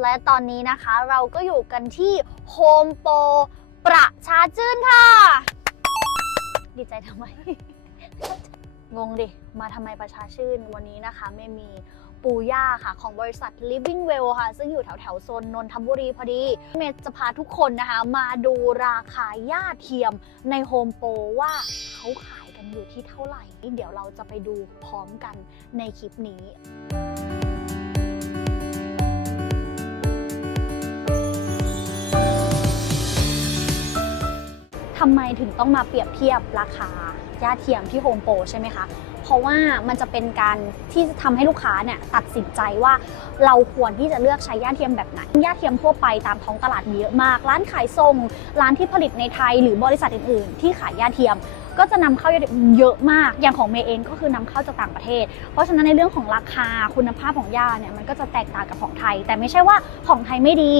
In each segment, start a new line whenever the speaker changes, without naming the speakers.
และตอนนี้นะคะเราก็อยู่กันที่โฮมโปรประชาชื่นค่ะ ดีใจทำไม งงดิ มาทำไมประชาชื่นวันนี้นะคะเมย์มีปูย่าค่ะ ของบริษัท Living Well ค่ะ ซึ่งอยู่แถวแถวโซนนนทบุรีพอดี เมย์จะพาทุกคนนะคะ มาดูราคาหญ้าเทียมในโฮมโปรว่าเขาขายกันอยู่ที่เท่าไหร่ เดี๋ยวเราจะไปดูพร้อมกันในคลิปนี้ ทำไมถึงต้องมาเปรียบเทียบราคาหญ้าเทียมที่โฮมโปรใช่ไหมคะ เพราะว่ามันจะเป็นการที่จะทำให้ลูกค้าเนี่ยตัดสินใจว่าเราควรที่จะเลือกใช้หญ้าเทียมแบบไหนหญ้าเทียมทั่วไปตามท้องตลาดมีเยอะมาก ร้านขายส่งร้านที่ผลิตในไทย หรือบริษัทอื่น ๆ ที่ขายหญ้าเทียม ก็จะนำเข้าเยอะมาก อย่างของเมย์เองก็คือนำเข้าจากต่างประเทศ เพราะฉะนั้นในเรื่องของราคาคุณภาพของหญ้าเนี่ยมันก็จะแตกต่างกับของไทย แต่ไม่ใช่ว่าของไทยไม่ดี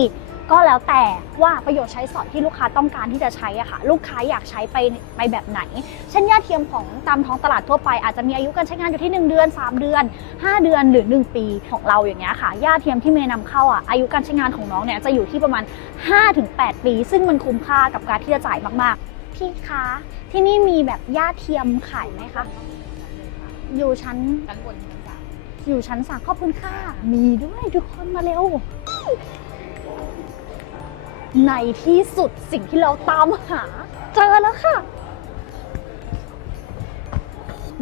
ก็แล้วแต่ว่าประโยชน์ใช้สอยที่ลูกค้าต้องการที่จะใช้อะค่ะ ลูกค้าอยากใช้ไปไปแบบไหน เช่นหญ้าเทียมของตามท้องตลาดทั่วไป อาจจะมีอายุการใช้งานอยู่ที่ 1 เดือน 3 เดือน 5 เดือนหรือ 1 ปีของเราอย่างเงี้ยค่ะหญ้าเทียมที่เมย์นำเข้าอะอายุการใช้งานของน้องเนี่ยจะอยู่ที่ประมาณ 5-8 ปี ซึ่งมันคุ้มค่ากับการที่จะจ่ายมากๆ พี่คะที่นี่มีแบบหญ้าเทียมขายไหมคะอยู่ชั้น
ชั้นบนชั้นสาม
อยู่ชั้นสามขอบคุณค่ะมีด้วยทุกคนมาเร็ว ในที่สุดสิ่งที่เราตามหา เจอแล้วค่ะ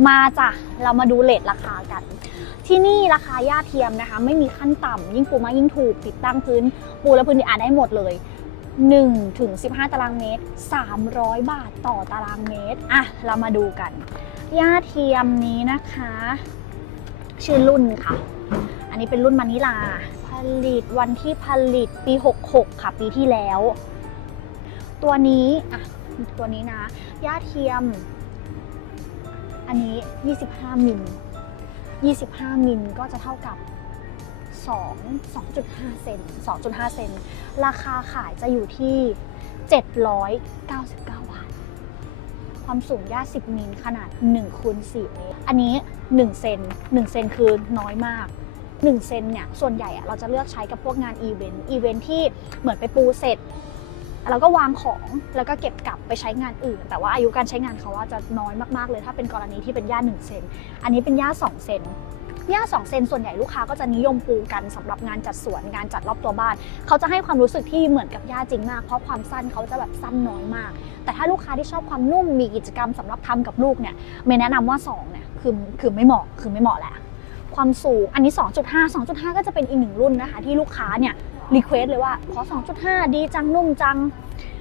มาจ้ะเรามาดูเลทราคากันที่นี่ราคาหญ้าเทียมนะคะ ไม่มีขั้นต่ำยิ่งปูมากยิ่งถูกติดตั้งพื้นปูและพื้นที่อ่านได้หมดเลย 1ถึง15 ตารางเมตร 300 บาทต่อตารางเมตร อะ เรามาดูกันหญ้าเทียมนี้นะคะ ชื่อรุ่นค่ะ อันนี้เป็นรุ่นมานิลา ผลิตวันที่ผลิตปี 66 ค่ะ ปีที่แล้ว ตัวนี้ อะ ตัวนี้นะย่าเทียม อันนี้ 25 มิล 25 มิลก็จะเท่ากับ 2 2.5 เซน 2.5 เซน ราคาขายจะอยู่ที่ 799 บาท ความสูงย่า 10 มิลขนาด1คูณ4เมตร อันนี้ 1 เซน 1 เซนคือน้อยมาก 1 เซนเนี่ย ส่วนใหญ่เราจะเลือกใช้กับพวกงานอีเวนต์ อีเวนต์ที่เหมือนไปปูเสร็จแล้วก็วางของแล้วก็เก็บกลับไปใช้งานอื่น แต่ว่าอายุการใช้งานเขาว่าจะน้อยมากๆเลย ถ้าเป็นกรณีที่เป็นย่า1เซน อันนี้เป็นย่า2เซน ย่า2เซนส่วนใหญ่ลูกค้าก็จะนิยมปูกันสำหรับงานจัดสวนงานจัดรอบตัวบ้าน เขาจะให้ความรู้สึกที่เหมือนกับย่าจริงมากเพราะความสั้นเขาจะแบบสั้นน้อยมาก แต่ถ้าลูกค้าที่ชอบความนุ่มมีกิจกรรมสำหรับทำกับลูกเนี่ยไม่แนะนำว่า2เนี่ยคือคือไม่เหมาะคือไม่เหมาะแหละความสูงอันนี้ 2.5 2.5 ก็จะเป็นอีกหนึ่งรุ่นนะคะ ที่ลูกค้าเนี่ยรีเควสเลยว่าขอ 2.5 ดีจังนุ่มจัง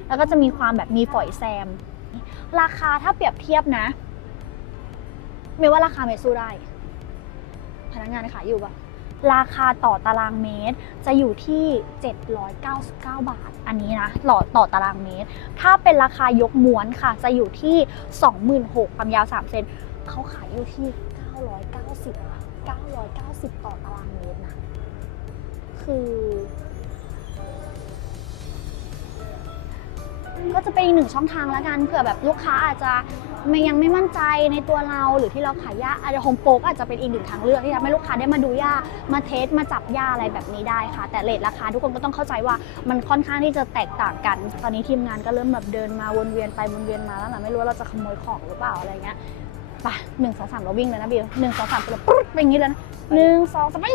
แล้วก็จะมีความแบบมีฝอยแซม ราคาถ้าเปรียบเทียบนะไม่ว่าราคาเมสู้ได้ พนักงานขายอยู่อะราคาต่อตารางเมตรจะอยู่ที่ 799 บาท อันนี้นะต่อต่อตารางเมตร ถ้าเป็นราคายกม้วนค่ะ จะอยู่ที่ 26,000ความยาว 3 เซนเขาขายอยู่ที่ 990อะ990 ต่อตารางเมตรนะ คือ ก็จะเป็นอีกหนึ่งช่องทางแล้วกันเผื่อแบบลูกค้าอาจจะไม่ยังไม่มั่นใจในตัวเราหรือที่เราขายยาอาจจะโฮมโปรก็อาจจะเป็นอีกหนึ่งทางเลือกที่ทำให้ลูกค้าได้มาดูยามาเทสมาจับยาอะไรแบบนี้ได้ค่ะ แต่เลทราคาทุกคนก็ต้องเข้าใจว่ามันค่อนข้างที่จะแตกต่างกัน ตอนนี้ทีมงานก็เริ่มแบบเดินมาวนเวียนไปวนเวียนมาแล้วนะไม่รู้ว่าเราจะขโมยของหรือเปล่าอะไรเงี้ยไปหนึ่งสองสามเราวิ่งเลยนะบิวหนึ่งสองสามเราปุ๊บไปอย่างนี้เลยนะหนึ่งสองสามไป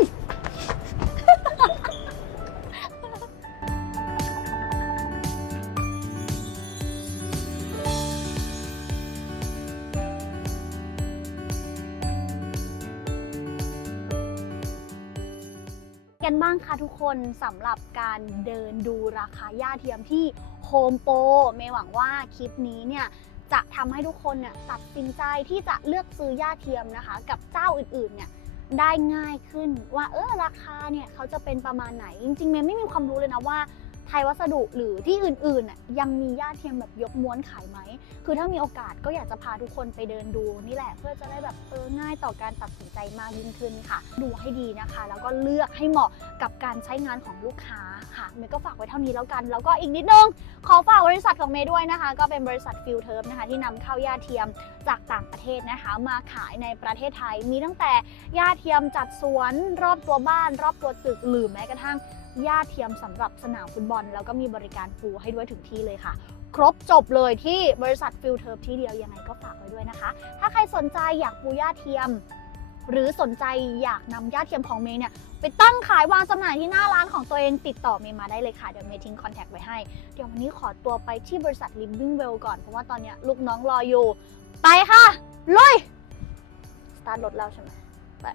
กันบ้างค่ะทุกคนสำหรับการเดินดูราคาหญ้าเทียมที่โฮมโปรเมหวังว่าคลิปนี้เนี่ยจะทำให้ทุกคนเนี่ยตัดสินใจที่จะเลือกซื้อหญ้าเทียมนะคะ กับเจ้าอื่นๆเนี่ยได้ง่ายขึ้นว่าเออราคาเนี่ยเขาจะเป็นประมาณไหน จริงๆเมย์ไม่มีความรู้เลยนะว่า ไทยวัสดุหรือที่อื่นๆ ยังมีหญ้าเทียมแบบยกม้วนขายไหม คือถ้ามีโอกาสก็อยากจะพาทุกคนไปเดินดูนี่แหละเพื่อจะได้แบบเออง่ายต่อการตัดสินใจมากยิ่งขึ้นค่ะ ดูให้ดีนะคะ แล้วก็เลือกให้เหมาะกับการใช้งานของลูกค้าค่ะเมย์ก็ฝากไว้เท่านี้แล้วกัน แล้วก็อีกนิดนึงขอฝากบริษัทของเมย์ด้วยนะคะ ก็เป็นบริษัทฟิลเทิร์นะคะที่นำเข้าหญ้าเทียมจากต่างประเทศนะคะ มาขายในประเทศไทยมีตั้งแต่หญ้าเทียมจัดสวนรอบตัวบ้าน รอบตัวตึกหรือแม้กระทั่ง หญ้าเทียมสำหรับสนามฟุตบอล แล้วก็มีบริการปูให้ด้วยถึงที่เลยค่ะ ครบจบเลยที่บริษัทฟิลเทิร์ที่เดียวยังไงก็ฝากไว้ด้วยนะคะ ถ้าใครสนใจอยากปูหญ้าเทียม หรือสนใจอยากนำหญ้าเทียมของเมย์เนี่ยไปตั้งขายวางจำหน่ายที่หน้าร้านของตัวเองติดต่อเมย์มาได้เลยค่ะ เดี๋ยวเมย์ทิ้งคอนแทคไว้ให้ เดี๋ยววันนี้ขอตัวไปที่บริษัท Living Well ก่อนเพราะว่าตอนเนี้ยลูกน้องรออยู่ ไปค่ะลุยสตาร์ทรถแล้วใช่ไหมไป